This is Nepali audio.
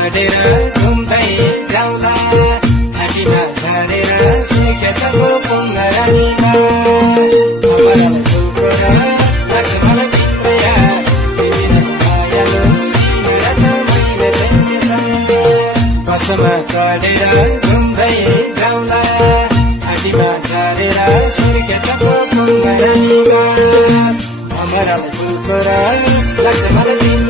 चढेर घुम्दै जाउँदा घाँटीमा झरेर सुर्खेतको पोङ्गरानीमा अमरल फुलको रस लाग्छ मलाई तिम्रै तिमीले मायालु तिम्रो त मैले तिमीसँग बसमा चढेर घुम्दै जाउँदा घाँटीमा झरेर सुर्खेतको पोङ्गरानीमा अमरल फुलको रस लाग्छ मलाई